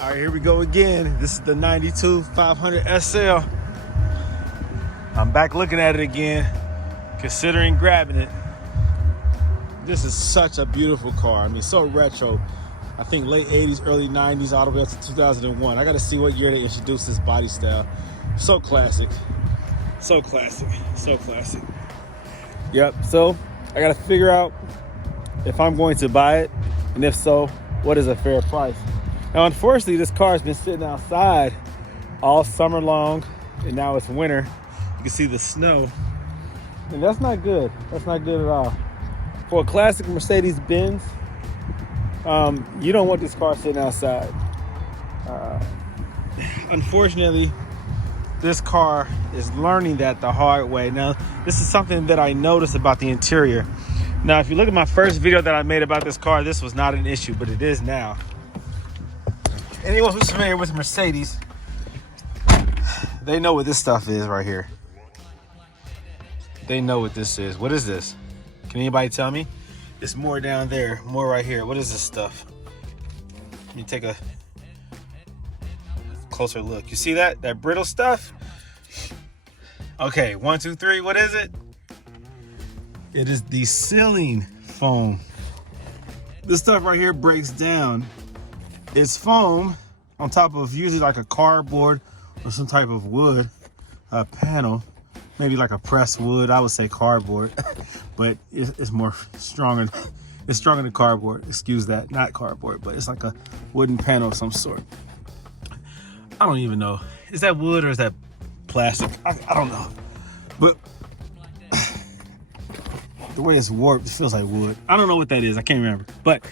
All right, here we go again. This is the 92 500 SL. I'm back looking at it again, considering grabbing it. This is such a beautiful car. I mean, so retro. I think late 80s, early 90s, all the way up to 2001. I got to see what year they introduced this body style. So classic. So classic. So classic. Yep, so I got to figure out if I'm going to buy it, and if so, what is a fair price. Now, unfortunately, this car has been sitting outside all summer long, and now it's winter. You can see the snow, and that's not good. That's not good at all. For a classic Mercedes-Benz, you don't want this car sitting outside. Unfortunately, this car is learning that the hard way. Now, this is something that I noticed about the interior. Now, if you look at my first video that I made about this car, this was not an issue, but it is now. Anyone who's familiar with Mercedes, they know what this stuff is right here. They know what this is. What is this? Can anybody tell me? It's more down there, more right here. What is this stuff? Let me take a closer look. You see that? That brittle stuff? Okay, 1, 2, 3, what is it? It is the sealing foam. This stuff right here breaks down. It's foam on top of usually like a cardboard or some type of wood panel, maybe like a pressed wood. I would say cardboard, but it's more stronger. It's stronger than cardboard. Excuse that, not cardboard, but it's like a wooden panel of some sort. I don't even know. Is that wood or is that plastic? I don't know. But the way it's warped, it feels like wood. I don't know what that is. I can't remember. But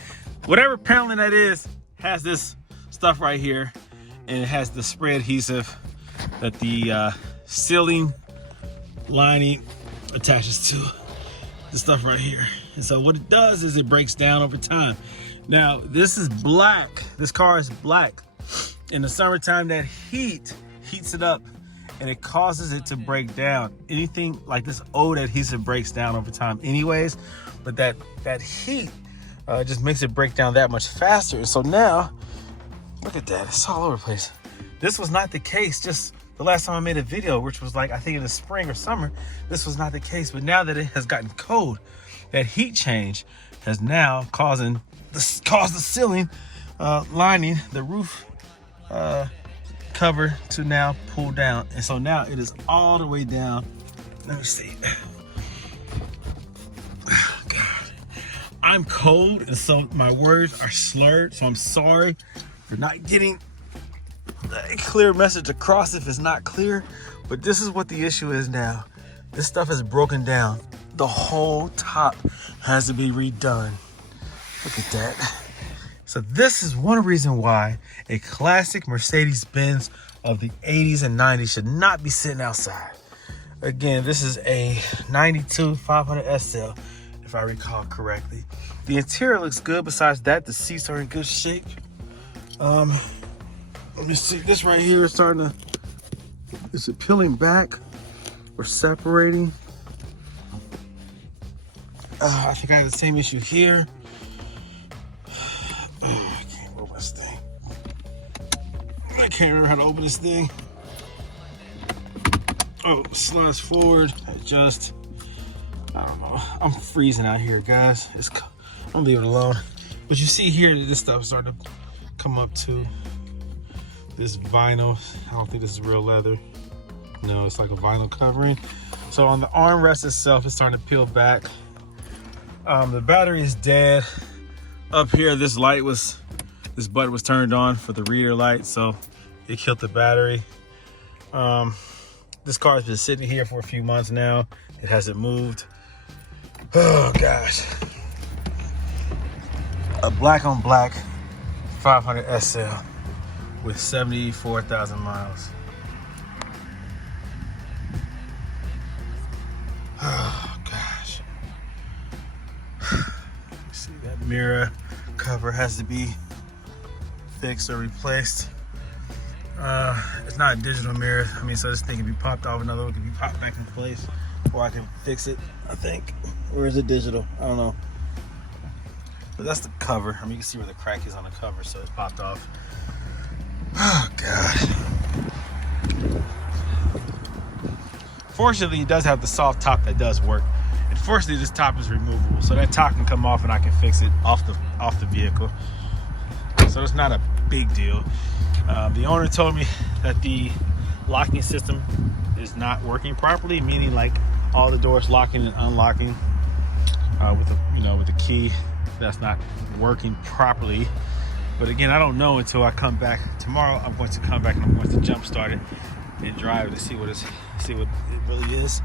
whatever paneling that is, has this stuff right here, and it has the spray adhesive that the sealing lining attaches to the stuff right here. And so what it does is it breaks down over time. Now, this is black. This car is black. In the summertime, that heats it up, and it causes it to break down. Anything like this old adhesive breaks down over time anyways, but that heat just makes it break down that much faster. So now, look at that, it's all over the place. This was not the case just the last time I made a video, which was like, I think in the spring or summer. This was not the case, but now that it has gotten cold, that heat change has now caused the ceiling lining, the roof cover to now pull down. And so now it is all the way down. Let me see. Oh, God. I'm cold, and so my words are slurred, so I'm sorry for not getting a clear message across if it's not clear, but this is what the issue is now. This stuff is broken down. The whole top has to be redone. Look at that. So this is one reason why a classic Mercedes-Benz of the 80s and 90s should not be sitting outside. Again, this is a 92 500 SL, if I recall correctly. The interior looks good. Besides that, the seats are in good shape. Let me see, this right here is starting to, is it peeling back or separating? I think I have the same issue here. I can't open this thing. I can't remember how to open this thing. Oh, slides forward, adjust. I don't know. I'm freezing out here, guys. I'm gonna leave it alone. But you see here that this stuff starting to come up to this vinyl. I don't think this is real leather. No, it's like a vinyl covering. So on the armrest itself, it's starting to peel back. The battery is dead. Up here, this button was turned on for the reader light, so it killed the battery. This car has been sitting here for a few months now. It hasn't moved. Oh gosh. A black on black 500 SL with 74,000 miles. Oh gosh. See, that mirror cover has to be fixed or replaced. It's not a digital mirror. I mean, so this thing can be popped off, another one can be popped back in place, or I can fix it, I think. Or is it digital? I don't know. But that's the cover. I mean, you can see where the crack is on the cover, so it's popped off. Oh God. Fortunately, it does have the soft top that does work. And fortunately, this top is removable, so that top can come off and I can fix it off the vehicle. So it's not a big deal. The owner told me that the locking system is not working properly, meaning like all the doors locking and unlocking with the key. That's not working properly. But again, I don't know until I come back tomorrow. I'm going to come back and I'm going to jump start it and drive it to see what it really is.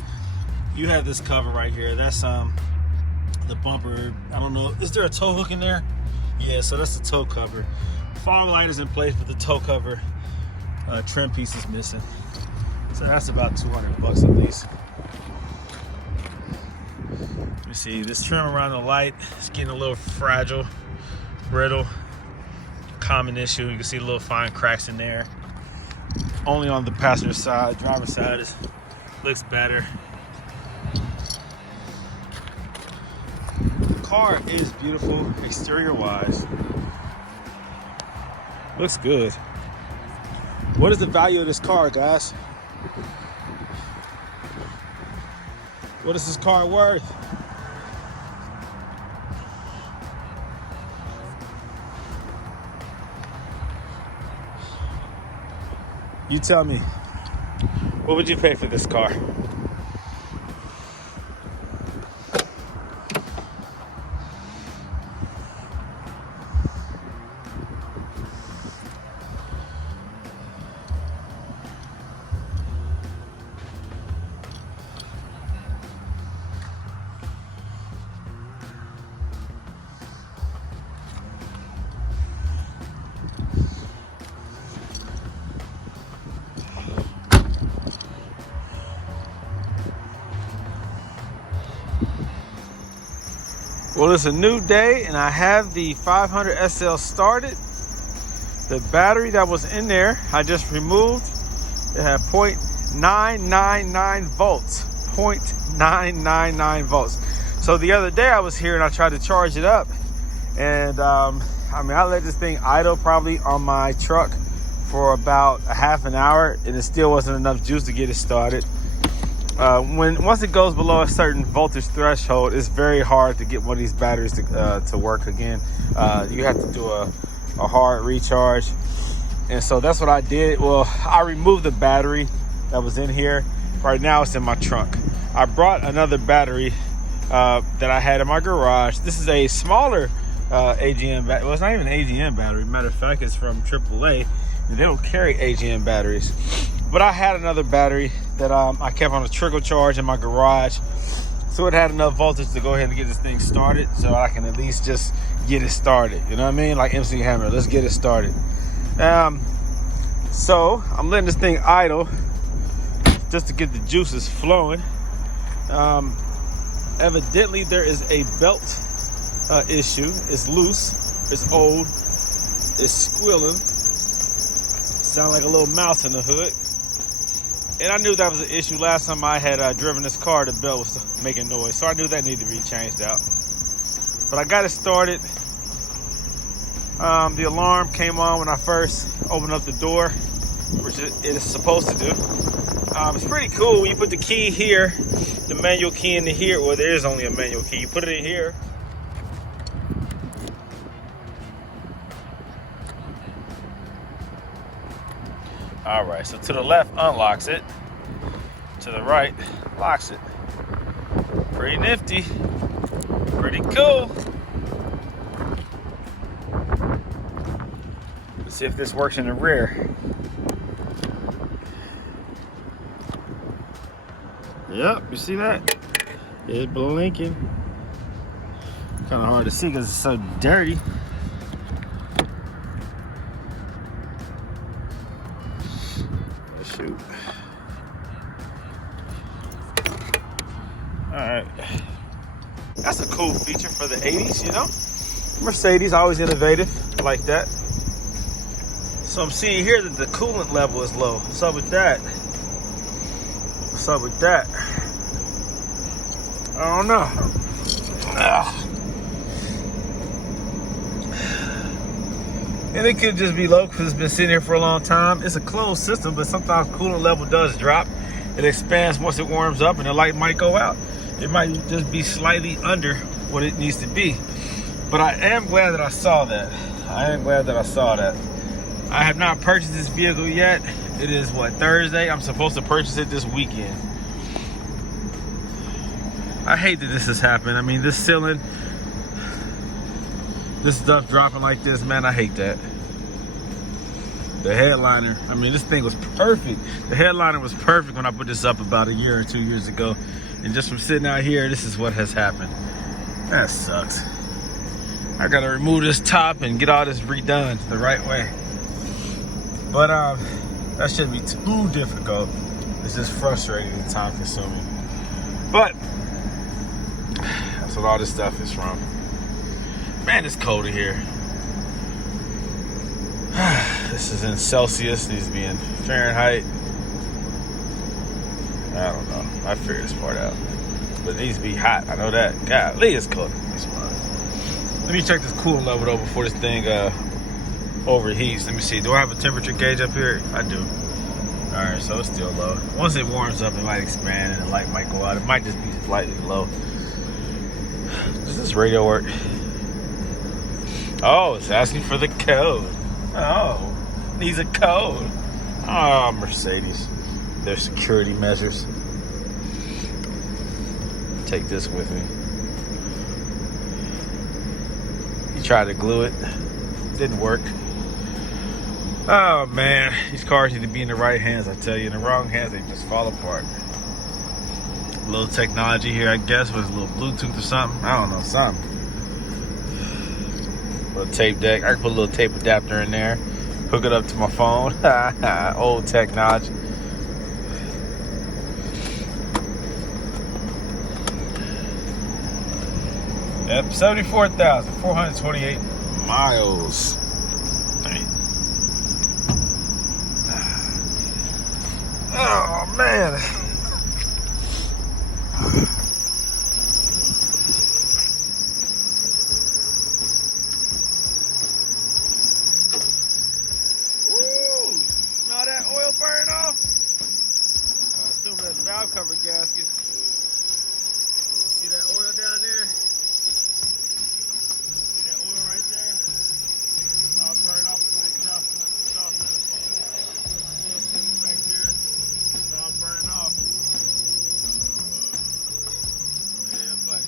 You have this cover right here. That's the bumper. I don't know. Is there a tow hook in there? Yeah, so that's the tow cover. Fog light is in place, but the tow cover trim piece is missing. So that's about $200 at least. Let me see. This trim around the light is getting a little fragile, brittle. Common issue. You can see little fine cracks in there. Only on the passenger side. Driver's side looks better. The car is beautiful exterior wise. Looks good. What is the value of this car, guys? What is this car worth? You tell me, what would you pay for this car? Well, it's a new day and I have the 500 SL started. The battery that was in there, I just removed. It had 0.999 volts. 0.999 volts. So the other day I was here and I tried to charge it up. And I let this thing idle probably on my truck for about a half an hour and it still wasn't enough juice to get it started. Once it goes below a certain voltage threshold, it's very hard to get one of these batteries to work again. You have to do a hard recharge, and so that's what I did. Well, I removed the battery that was in here. Right now it's in my trunk. I brought another battery that I had in my garage. This is a smaller AGM battery. Well, it's not even an AGM battery. Matter of fact, it's from AAA. They don't carry AGM batteries. But I had another battery that I kept on a trickle charge in my garage. So it had enough voltage to go ahead and get this thing started so I can at least just get it started. You know what I mean? Like MC Hammer, let's get it started. So I'm letting this thing idle just to get the juices flowing. Evidently there is a belt issue. It's loose, it's old, it's squealing. Sound like a little mouse in the hood. And I knew that was an issue. Last time I had driven this car, the belt was making noise. So I knew that needed to be changed out. But I got it started. The alarm came on when I first opened up the door, which it is supposed to do. It's pretty cool. You put the key here, the manual key in here. Well, there is only a manual key. You put it in here. All right, so to the left unlocks it, to the right locks it. Pretty nifty, pretty cool. Let's see if this works in the rear. Yep, you see that? It's blinking. Kind of hard to see because it's so dirty. Shoot. Alright. That's a cool feature for the 80s, you know? Mercedes, always innovative like that. So I'm seeing here that the coolant level is low. What's up with that? What's up with that? I don't know. And it could just be low because it's been sitting here for a long time. It's a closed system, but sometimes coolant level does drop. It expands once it warms up and the light might go out. It might just be slightly under what it needs to be. But I am glad that I saw that. I have not purchased this vehicle yet. It is what, Thursday? I'm supposed to purchase it this weekend. I hate that this has happened. I mean, this ceiling, this stuff dropping like this, man, I hate that. The headliner, I mean, this thing was perfect. The headliner was perfect when I put this up about a year or 2 years ago. And just from sitting out here, this is what has happened. That sucks. I gotta remove this top and get all this redone the right way. But that shouldn't be too difficult. It's just frustrating and time consuming. But that's what all this stuff is from. Man, it's cold in here. This is in Celsius, needs to be in Fahrenheit. I don't know. I figured this part out. But it needs to be hot. I know that. Golly, it's cold. That's fine. Let me check this coolant level though before this thing overheats. Let me see. Do I have a temperature gauge up here? I do. Alright, so it's still low. Once it warms up, it might expand and the light might go out. It might just be slightly low. Does this radio work? Oh, it's asking for the code. Oh, needs a code. Oh, Mercedes. Their security measures. Take this with me. You tried to glue it. Didn't work. Oh man, these cars need to be in the right hands, I tell you. In the wrong hands, they just fall apart. A little technology here, I guess, with a little Bluetooth or something. I don't know, something. Little tape deck. I can put a little tape adapter in there. Hook it up to my phone. Old technology. Yep, 74,428 miles. Dang. Oh man. Ooh, smell that oil burning off? I assume that's valve cover gaskets. See that oil down there? See that oil right there? I'll burn off when it jumps back here. So I'll burn off. Yeah, buddy.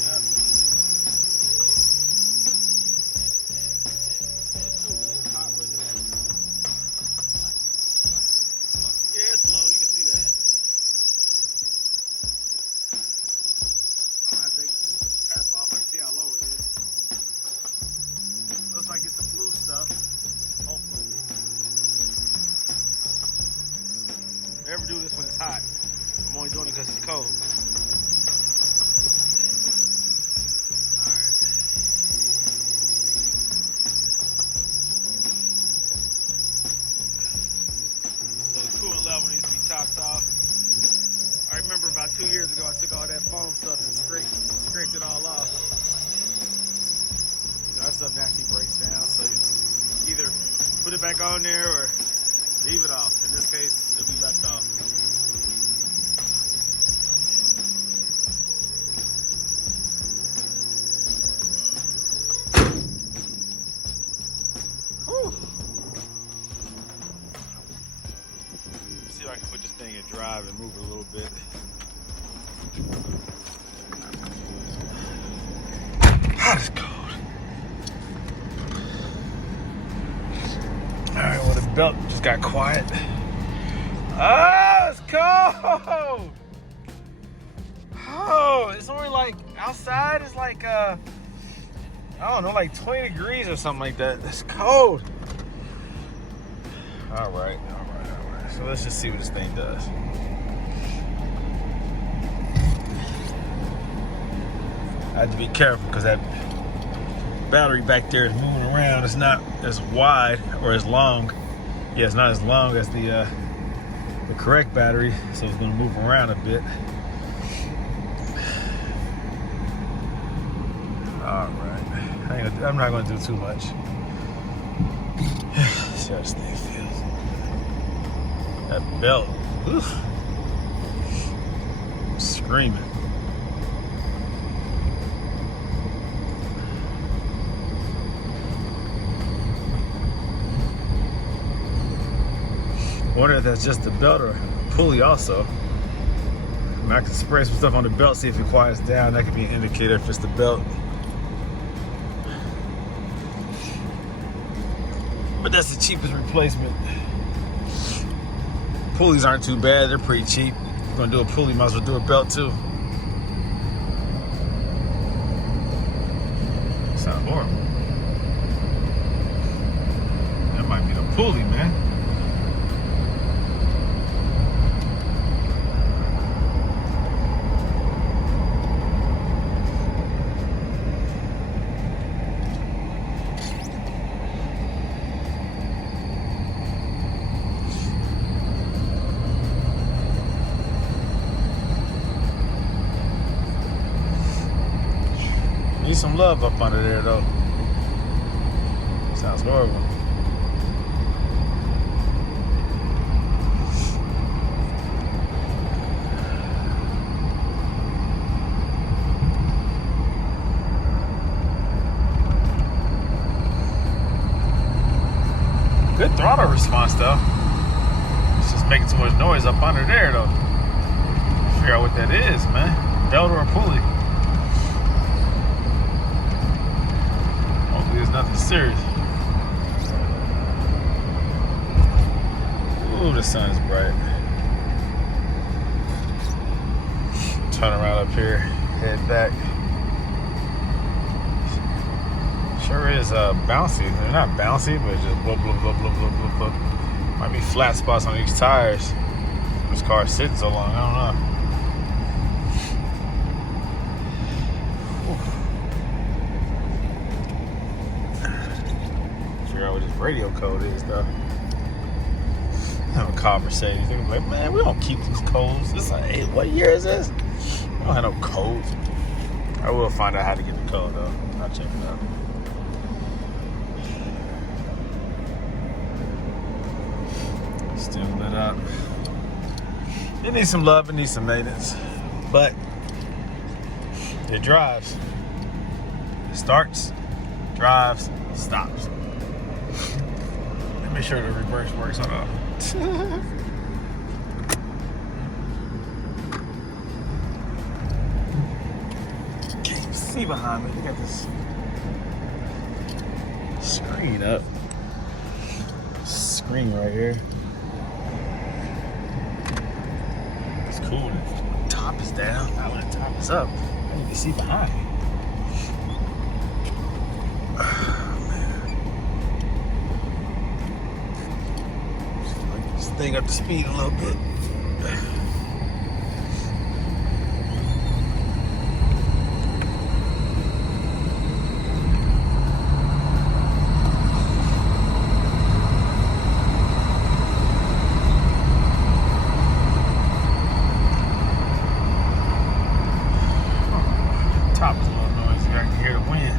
Yep. It's hot with it. Yeah, it's low. You can see that. I'm gonna have to take the cap off. I can see how low it is. Looks like it's the blue stuff. Hopefully. Never do this when it's hot. I'm only doing it because it's cold. Alright. So the coolant level needs to be topped off. I remember about 2 years ago I took all that foam stuff and scraped it all off. You know, that stuff naturally breaks down, so you either put it back on there or leave it off. In this case, it'll be left off. Whew. See if I can put this thing in drive and move it a little bit. It's cold. Alright, well the belt just got quiet. Oh, it's cold! Oh, it's only like, outside it's like, I don't know, like 20 degrees or something like that. It's cold. Alright. So let's just see what this thing does. I have to be careful because that battery back there is moving around. It's not as wide or as long. Yeah, it's not as long as the correct battery, so it's going to move around a bit. Alright. I'm not going to do too much. See how this thing feels. That belt. Oof. Screaming. Wonder if that's just the belt or pulley also. I mean, I can spray some stuff on the belt, see if it quiets down. That could be an indicator if it's the belt. But that's the cheapest replacement. Pulleys aren't too bad, they're pretty cheap. If you're gonna do a pulley, might as well do a belt too. Sounds horrible. That might be the pulley, man. Need some love up under there though. Sounds horrible. Good throttle response though. It's just making too much noise up under there though. Figure out what that is, man. Belt or a pulley. Hopefully it's nothing serious. Ooh, the sun is bright. Turn around up here, head back. Sure is bouncy. They're not bouncy, but just blah, blah, blah, blah, blah, blah, blah. Might be flat spots on these tires. This car's sitting so long, I don't know. Figure out what this radio code is, though. I have a call Mercedes. They're like, man, we don't keep these codes. This is like, hey, what year is this? We don't have no codes. I will find out how to get the code, though. I'll check it out. Still lit up. It needs some love, it needs some maintenance, but it drives. It starts, drives, stops. Let me make sure the reverse works. Hold on. Can't even see behind me. They got this screen up. Screen right here. Cool. The top is down. Now when the top is up, I need to see behind me. Oh, man. Just like this thing up to speed a little bit. Top is a little noisy. I can hear the wind.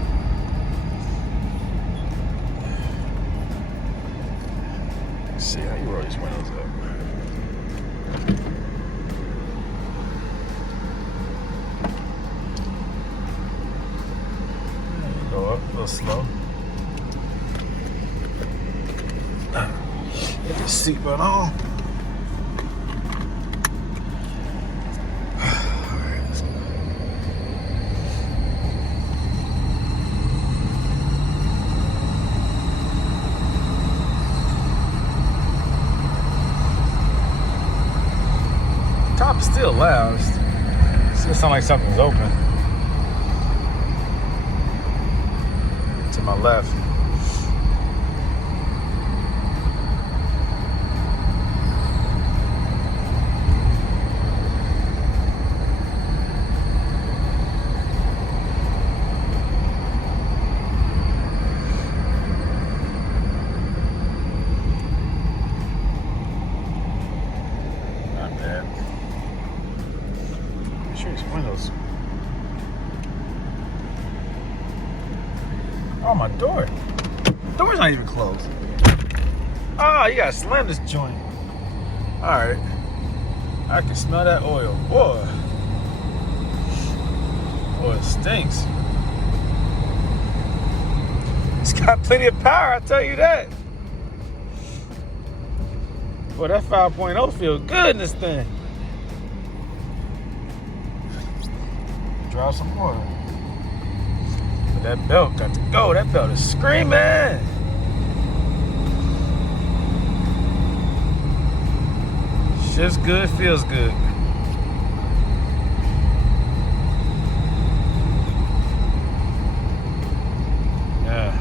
Let's see how you roll these windows up. Go up a little slow. Get the seatbelt on. Top is still loud. It still sounds like something's open. To my left. Not bad. Sure, these windows. Oh, my door. Door's not even closed. Oh, you gotta slam this joint. Alright. I can smell that oil. Boy. Boy, it stinks. It's got plenty of power, I tell you that. Boy, that 5.0 feels good in this thing. Drop some water. But that belt got to go. That belt is screaming. Shifts good, feels good. Yeah.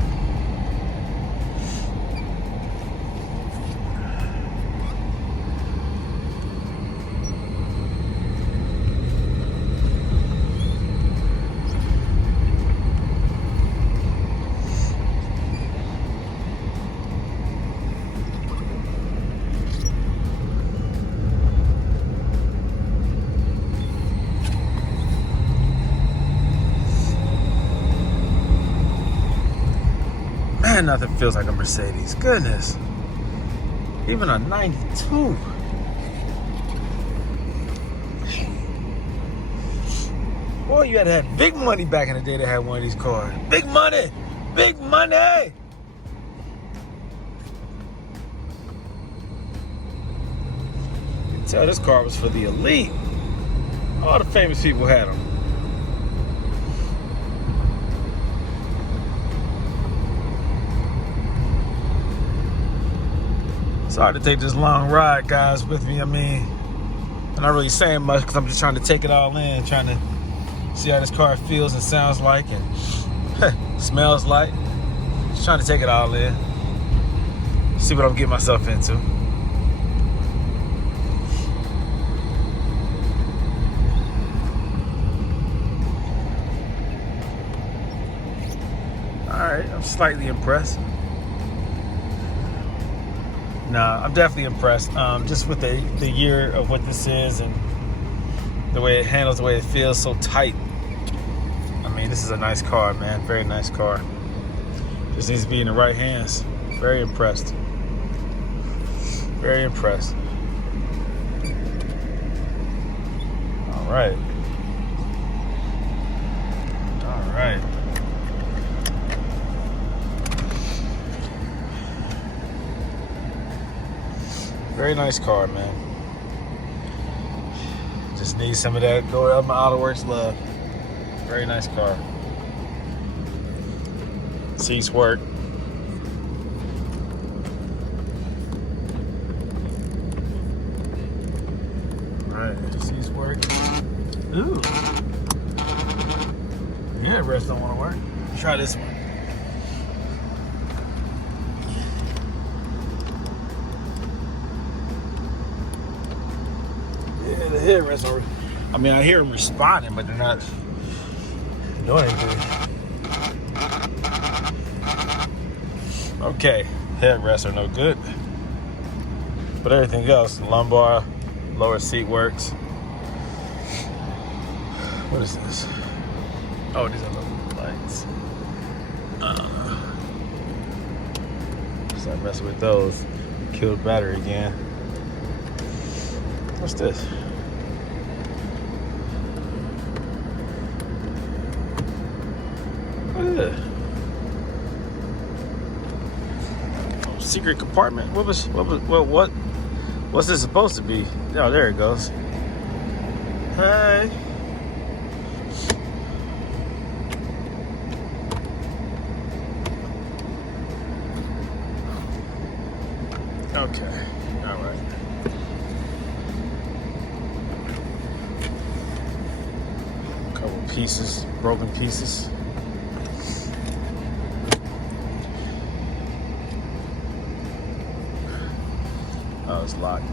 Man, nothing feels like a Mercedes. Goodness. Even a 92. Boy, you had to have big money back in the day to have one of these cars. Big money! Big money! You can tell this car was for the elite. All the famous people had them. It's hard to take this long ride, guys, with me. I mean, I'm not really saying much because I'm just trying to take it all in, trying to see how this car feels and sounds like and smells like. Just trying to take it all in, see what I'm getting myself into. All right, I'm slightly impressed. Nah, I'm definitely impressed. Just with the year of what this is and the way it handles, the way it feels so tight. I mean, this is a nice car, man. Very nice car. Just needs to be in the right hands. Very impressed. Very impressed. All right. All right. Very nice car, man. Just need some of that go up my Autoworks love. Very nice car. Seats work. Right, seats work. Ooh. Yeah, rest don't want to work. Try this one. Yeah, the headrests are. I mean, I hear them responding, but they're not doing anything. Okay, headrests are no good, but everything else, lumbar, lower seat works. What is this? Oh, these are little lights. Start messing with those. Kill the battery again. What's this? What is it? Oh, secret compartment. What's this supposed to be? Oh, there it goes. Hey. Okay. All right. Couple pieces, broken pieces. Oh, it's locked.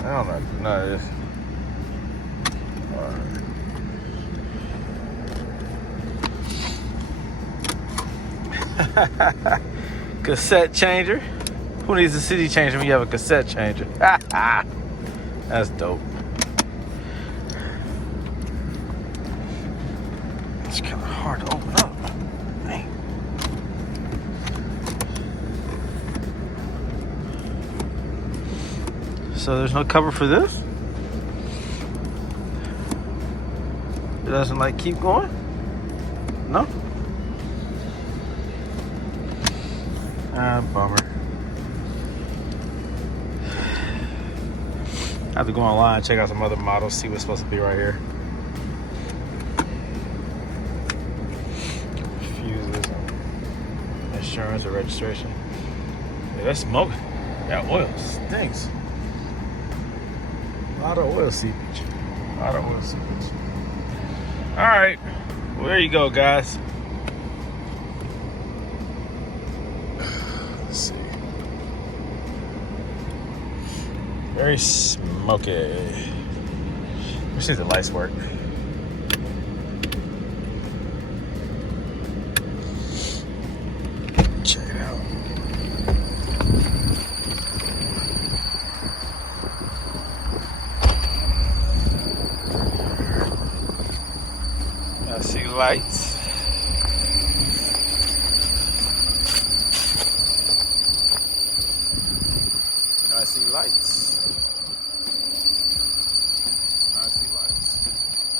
I don't know. No, it's all right. Cassette changer. Who needs a CD changer when you have a cassette changer? That's dope. So there's no cover for this? It doesn't like keep going? No? Ah, bummer. I have to go online and check out some other models, see what's supposed to be right here. Fuses, insurance or registration. Yeah, that's smoking. That oil stinks. A lot of oil seepage. A lot of oil seepage. All right. Well, there you go, guys. Let's see. Very smoky. Let's see if the lights work. Check it out. I see lights. I see lights. I see lights.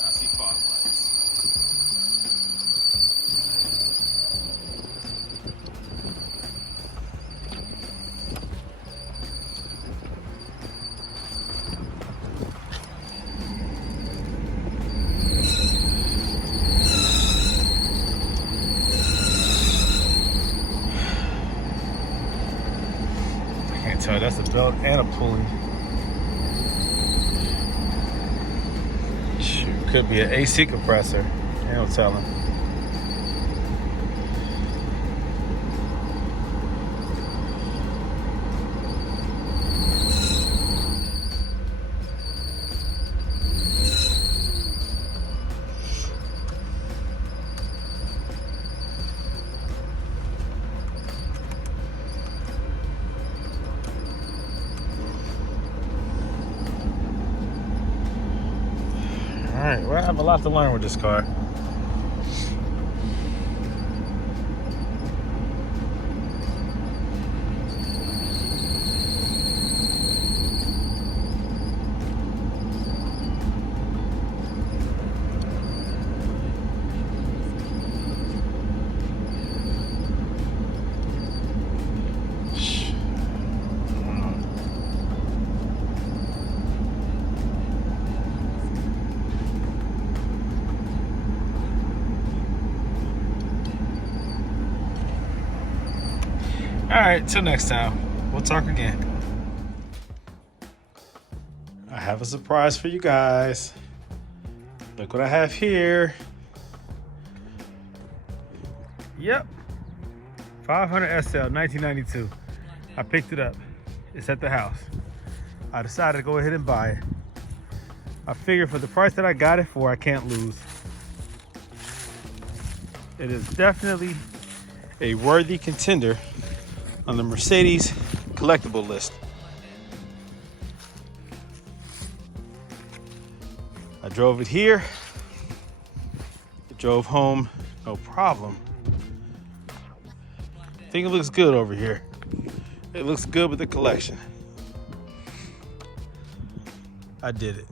I see fog lights. I can't tell. That's a belt and a pulley. Could be an AC compressor. Ain't no telling. All right, well, I have a lot to learn with this car. All right, till next time. We'll talk again. I have a surprise for you guys. Look what I have here. Yep. 500 SL, 1992. I picked it up. It's at the house. I decided to go ahead and buy it. I figured for the price that I got it for, I can't lose. It is definitely a worthy contender on the Mercedes collectible list. I drove it here. I drove home, no problem. I think it looks good over here. It looks good with the collection. I did it.